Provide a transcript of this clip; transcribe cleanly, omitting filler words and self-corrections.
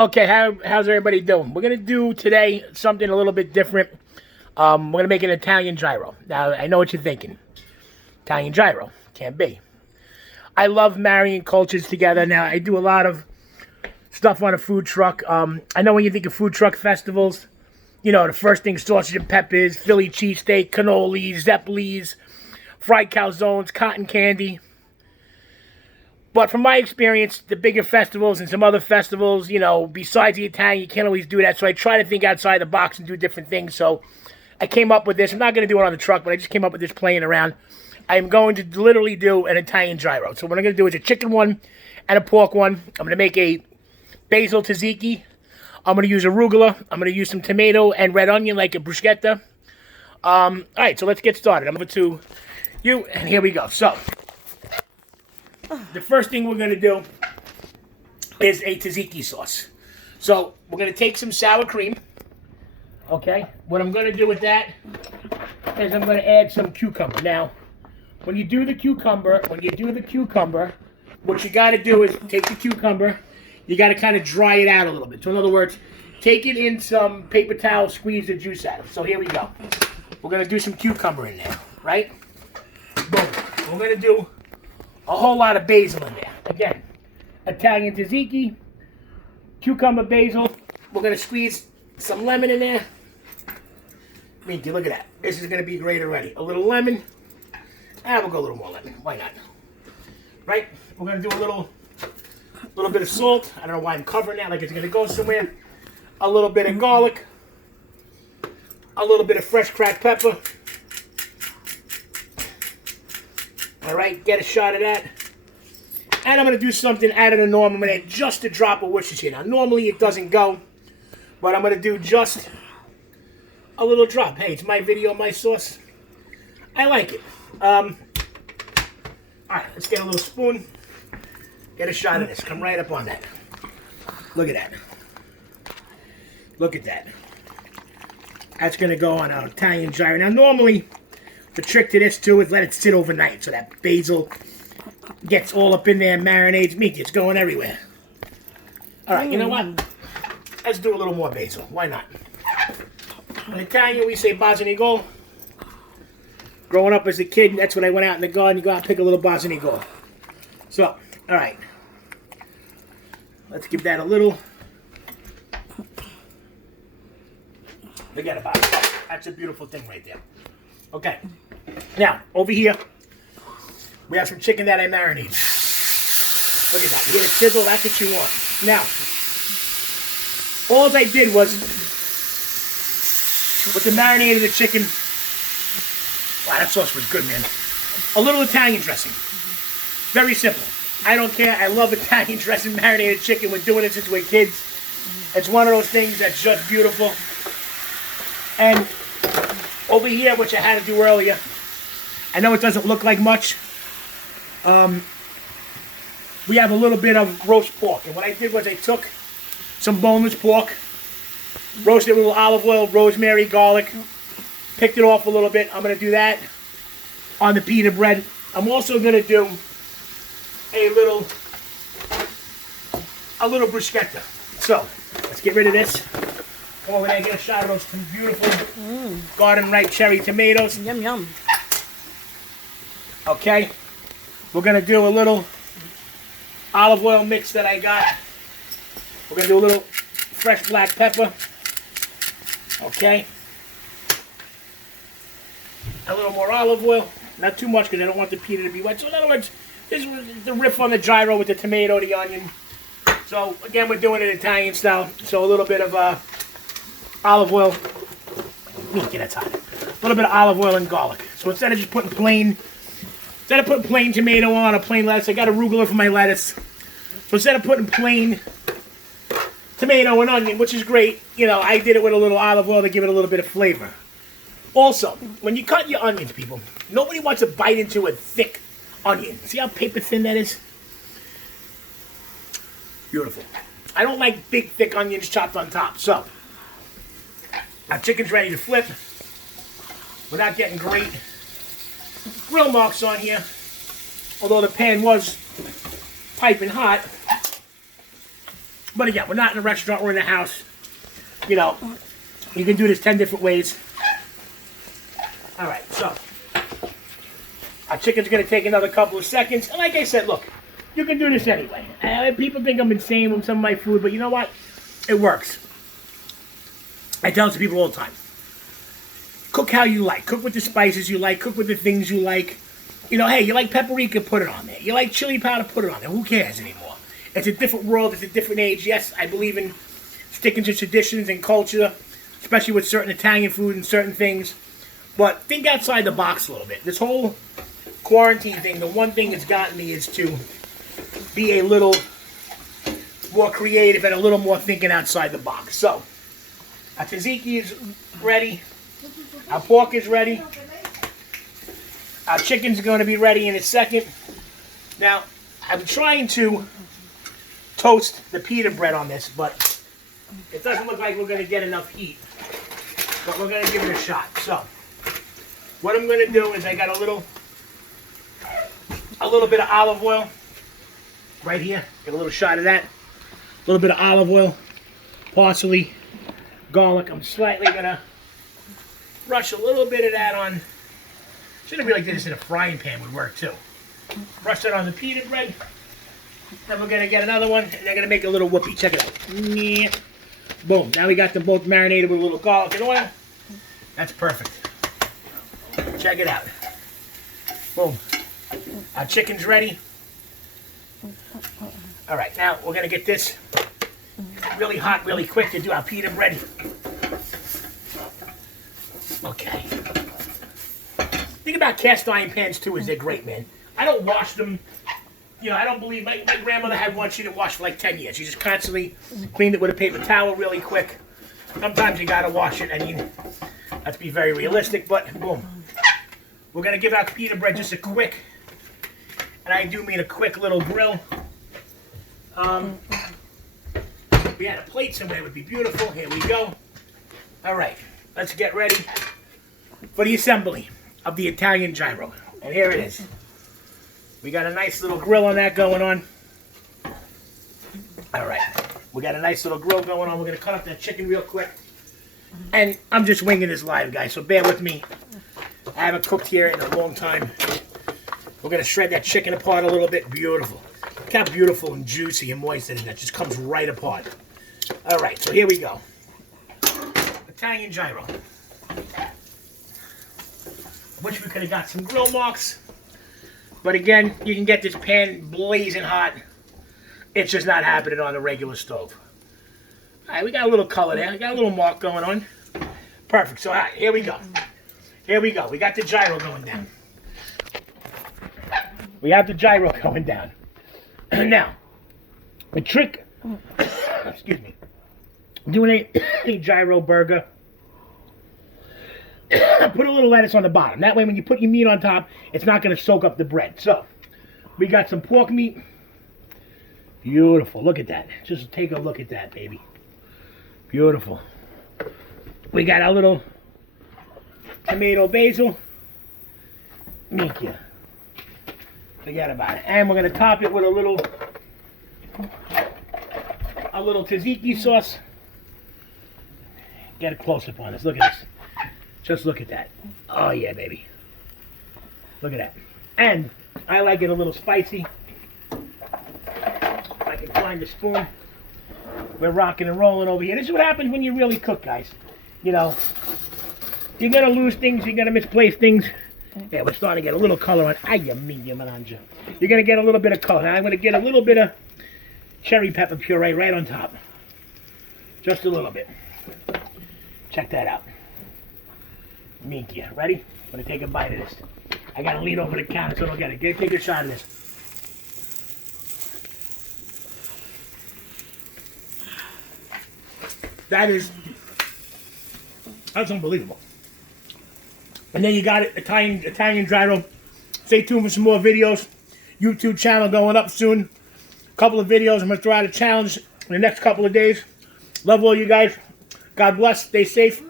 Okay, how's everybody doing? We're going to do today something a little bit different. We're going to make an Italian gyro. Now, I know what you're thinking. Italian gyro. Can't be. I love marrying cultures together. Now, I do a lot of stuff on a food truck. I know when you think of food truck festivals, you know, the first thing, sausage and peppers, Philly cheesesteak, cannolis, zeppelis, fried calzones, cotton candy. But from my experience, the bigger festivals and some other festivals, you know, besides the Italian, you can't always do that. So I try to think outside the box and do different things. So I came up with this. I'm not going to do it on the truck, but I just came up with this playing around. I am going to literally do an Italian gyro. So what I'm going to do is a chicken one and a pork one. I'm going to make a basil tzatziki. I'm going to use arugula. I'm going to use some tomato and red onion like a bruschetta. All right, so let's get started. I'm going to you, and here we go. So the first thing we're going to do is a tzatziki sauce. So we're going to take some sour cream. Okay. What I'm going to do with that is I'm going to add some cucumber. Now, when you do the cucumber, what you got to do is take the cucumber. You got to kind of dry it out a little bit. So in other words, take it in some paper towel, squeeze the juice out of it. So here we go. We're going to do some cucumber in there, right? Boom. We're going to do a whole lot of basil in there. Again, Italian tzatziki, cucumber, basil. We're going to squeeze some lemon in there. Minky, look at that. This is going to be great already. A little lemon. We'll go a little more lemon. Why not? Right? We're going to do a little bit of salt. I don't know why I'm covering that like it's going to go somewhere. A little bit of garlic. A little bit of fresh cracked pepper. All right, get a shot of that. And I'm going to do something out of the norm. I'm going to add just a drop of Worcestershire. Now, normally it doesn't go, but I'm going to do just a little drop. Hey, it's my video, my sauce. I like it. All right, let's get a little spoon. Get a shot of this. Come right up on that. Look at that. Look at that. That's going to go on our Italian gyro. Now, normally, the trick to this, too, is let it sit overnight so that basil gets all up in there and marinades meat. It's going everywhere. All right, you know what? Let's do a little more basil. Why not? In Italian, we say basilico. Growing up as a kid, that's when I went out in the garden. You go out and pick a little basilico. So, all right. Let's give that a little. Forget about it. That's a beautiful thing right there. Okay. Now, over here, we have some chicken that I marinated. Look at that. You get a sizzle, that's what you want. Now, all I did was, with the marinated chicken, wow, that sauce was good, man. A little Italian dressing. Very simple. I don't care. I love Italian dressing, marinated chicken. We're doing it since we're kids. It's one of those things that's just beautiful. And over here, which I had to do earlier, I know it doesn't look like much. We have a little bit of roast pork. And what I did was I took some boneless pork, roasted it with a little olive oil, rosemary, garlic, picked it off a little bit. I'm going to do that on the pita bread. I'm also going to do a little bruschetta. So, let's get rid of this. Come over there and get a shot of those two beautiful garden right cherry tomatoes. Yum, yum. Okay. We're going to do a little olive oil mix that I got. We're going to do a little fresh black pepper. Okay. A little more olive oil. Not too much because I don't want the pita to be wet. So in other words, this is the riff on the gyro with the tomato, the onion. So again, we're doing it Italian style. So a little bit of olive oil. That's hot. A little bit of olive oil and garlic. So instead of just putting plain tomato on, a plain lettuce, I got arugula for my lettuce. So instead of putting plain tomato and onion, which is great, you know, I did it with a little olive oil to give it a little bit of flavor. Also, when you cut your onions, people, nobody wants to bite into a thick onion. See how paper thin that is? Beautiful. I don't like big, thick onions chopped on top. So, our chicken's ready to flip without getting great grill marks on here. Although the pan was piping hot. But again, we're not in a restaurant, we're in a house. You know, you can do this 10 different ways. All right, so our chicken's gonna take another couple of seconds. And like I said, look, you can do this anyway. People think I'm insane with some of my food, but you know what? It works. I tell it to people all the time. Cook how you like. Cook with the spices you like. Cook with the things you like. You know, hey, you like paprika, put it on there. You like chili powder, put it on there. Who cares anymore? It's a different world. It's a different age. Yes, I believe in sticking to traditions and culture, especially with certain Italian food and certain things. But think outside the box a little bit. This whole quarantine thing, the one thing that's gotten me is to be a little more creative and a little more thinking outside the box. So, our tzatziki is ready. Our pork is ready. Our chicken's going to be ready in a second. Now, I'm trying to toast the pita bread on this, but it doesn't look like we're going to get enough heat. But we're going to give it a shot. So, what I'm going to do is I got a little bit of olive oil right here. Get a little shot of that. A little bit of olive oil, parsley, garlic. I'm slightly going to brush a little bit of that on. Should have really did this in a frying pan would work too. Brush that on the pita bread. Then we're going to get another one, and they're going to make a little whoopie. Check it out. Boom. Now we got them both marinated with a little garlic and oil. That's perfect. Check it out. Boom. Our chicken's ready. All right, now we're going to get this really hot, really quick to do our pita bread. Okay. Think about cast iron pans too, is they're great, man. I don't wash them. You know, I don't believe, my grandmother had one she didn't wash for like 10 years. She just constantly cleaned it with a paper towel really quick. Sometimes you gotta wash it. I mean, let's be very realistic, but boom. We're gonna give our pita bread just a quick, and I do mean a quick little grill. We had a plate somewhere, it would be beautiful. Here we go. All right, let's get ready for the assembly of the Italian gyro. And here it is. We got a nice little grill on that going on. All right, we got a nice little grill going on. We're gonna cut up that chicken real quick. And I'm just winging this live, guys, so bear with me. I haven't cooked here in a long time. We're gonna shred that chicken apart a little bit. Beautiful. Look how beautiful and juicy and moist it is. That just comes right apart. All right, so here we go. Italian gyro. Wish we could have got some grill marks. But again, you can get this pan blazing hot. It's just not happening on the regular stove. All right, we got a little color there. We got a little mark going on. Perfect. So, all right, here we go. Here we go. We got the gyro going down. We have the gyro going down. Now, the trick, excuse me, doing a gyro burger, put a little lettuce on the bottom. That way when you put your meat on top, it's not going to soak up the bread. So, we got some pork meat. Beautiful. Look at that. Just take a look at that, baby. Beautiful. We got our little tomato basil. Thank you. Forget about it. And we're going to top it with a little tzatziki sauce. Get a close-up on this. Look at this. Just look at that. Oh, yeah, baby. Look at that. And I like it a little spicy. If I can find the spoon. We're rocking and rolling over here. This is what happens when you really cook, guys. You know, you're going to lose things. You're going to misplace things. Yeah, we're starting to get a little color on. You're going to get a little bit of color. Now I'm going to get a little bit of cherry pepper puree right on top. Just a little bit. Check that out. Minky, ready? I'm going to take a bite of this. I got to lean over the counter so I don't get it. Take a shot of this. That's unbelievable. And then you got it, Italian gyro. Stay tuned for some more videos. YouTube channel going up soon. A couple of videos. I'm going to throw out a challenge in the next couple of days. Love all you guys. God bless. Stay safe.